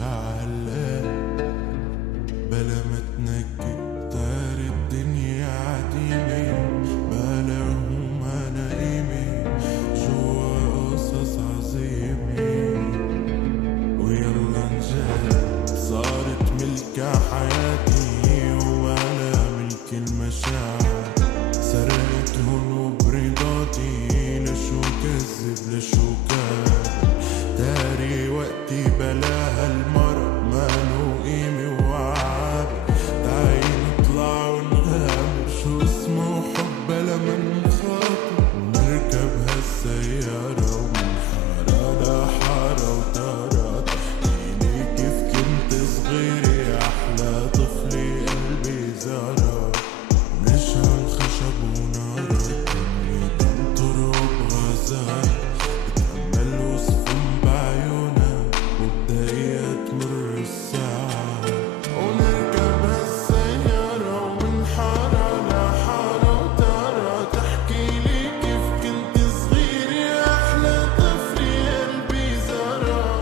علقان بلا ما تنكد دار الدنيا عديمة بلا همومها نايمة جوا قصص عظيمة ويلا نجاد صارت ملك حياتي ولا ملك المشاعر سرقت هون برضاتي لشو كذب لشو كذب داري وقتي بلا هالمرق مالو قيمة وعاب تعي نطلع ونغامر شو اسمه حب بلا ما نخاطر ونركب هالسيارة ومن حارة لحارة وتارة تحكيلي كيف كنت صغيرة أحلى طفلة قلبي زارة ونشعل خشب ونارة الدنيا تمطر وبغزارة بتأمل وصفن بعيونها وبدقيقة تمر الساعة ونركب هالسيارة ومن حارة لحارة وتارة تحكيلي كيف كنت صغيرة أحلى طفلة قلبي زارة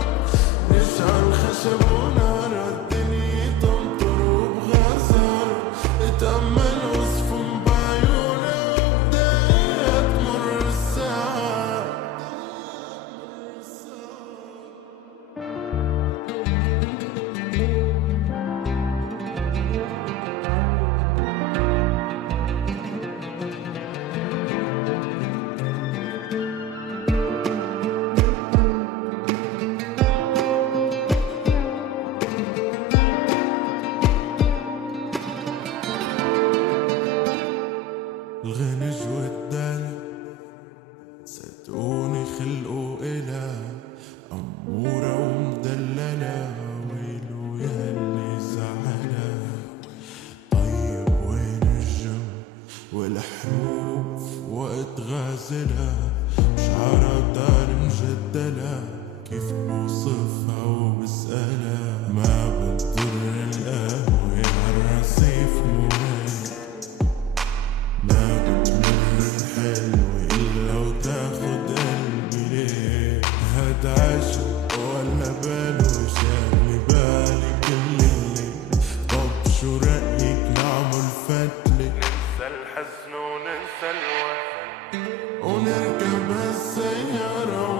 نشعل خشب ونارة الدنيا تمطر وبغزارة اتأمل وصفن بعيونها وبدقيقة تمر الساعة الغنج والدلع صدقوني خلقوا إلها أمورة ومدللة ويلو ياللي زعلها طيب وين الجنب والحروف وقت غازلها شعرها بضل مجدلة كيف بوصفها وبسألها ما بتضر القهوة عالرصيف موهي ما بتمر الحلوة إلا وتاخد قلبي ليه هاد عشق ولا باله شاغلي بالي كل الليل طب شو رأيك نعمل فتلة ننسى الحزن وننسى الوهم ونركب هالسيارة